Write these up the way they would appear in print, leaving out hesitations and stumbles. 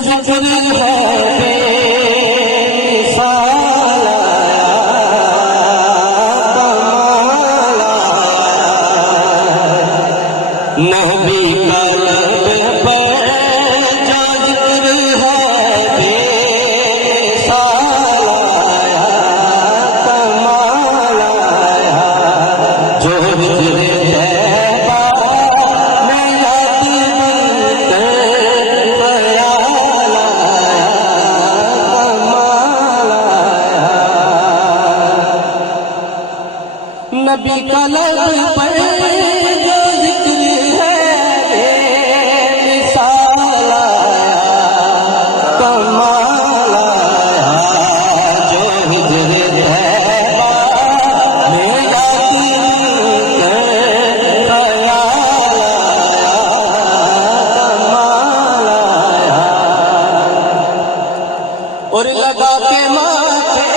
जो जिक्र है बेमिसाल कमाल नबी कलब पर जो जिक्र है बेमिसाल कमाल जो जिक्र नबी कलब पर जो जिक्र है बेमिसाल कमाल जो हिजर तैबा में याद ख्याल कमाल और लगा के माथे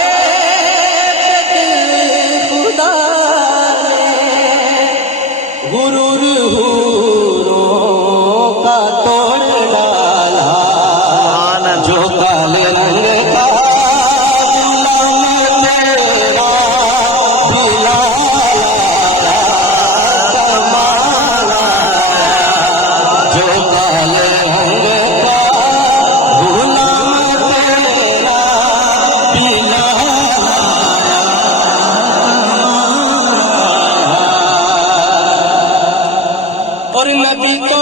गुरूर हूरों का तोड़ डाला जो काले रंग का गुलाम तेरा बिलाल कमाल जो काले रंग का गुलाम तेरा बिलाल और नबी को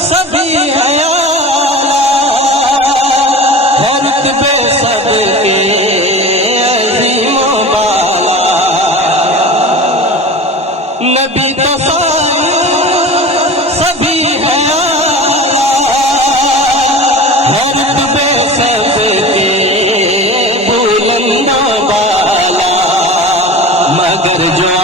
सभी हयाला है रुतबे सबके अज़ीम बाला नबी तो सभी हयाला है रुतबे सबके बुलंद बाला मगर जो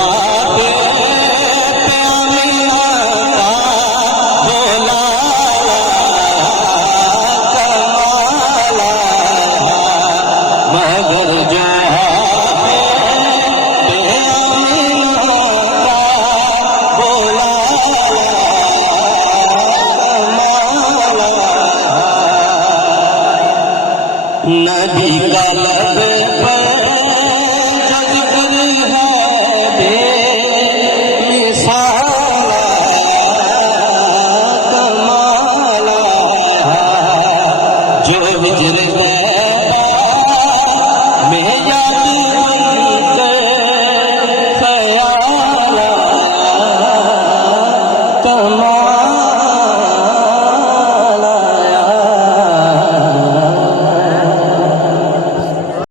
नबी का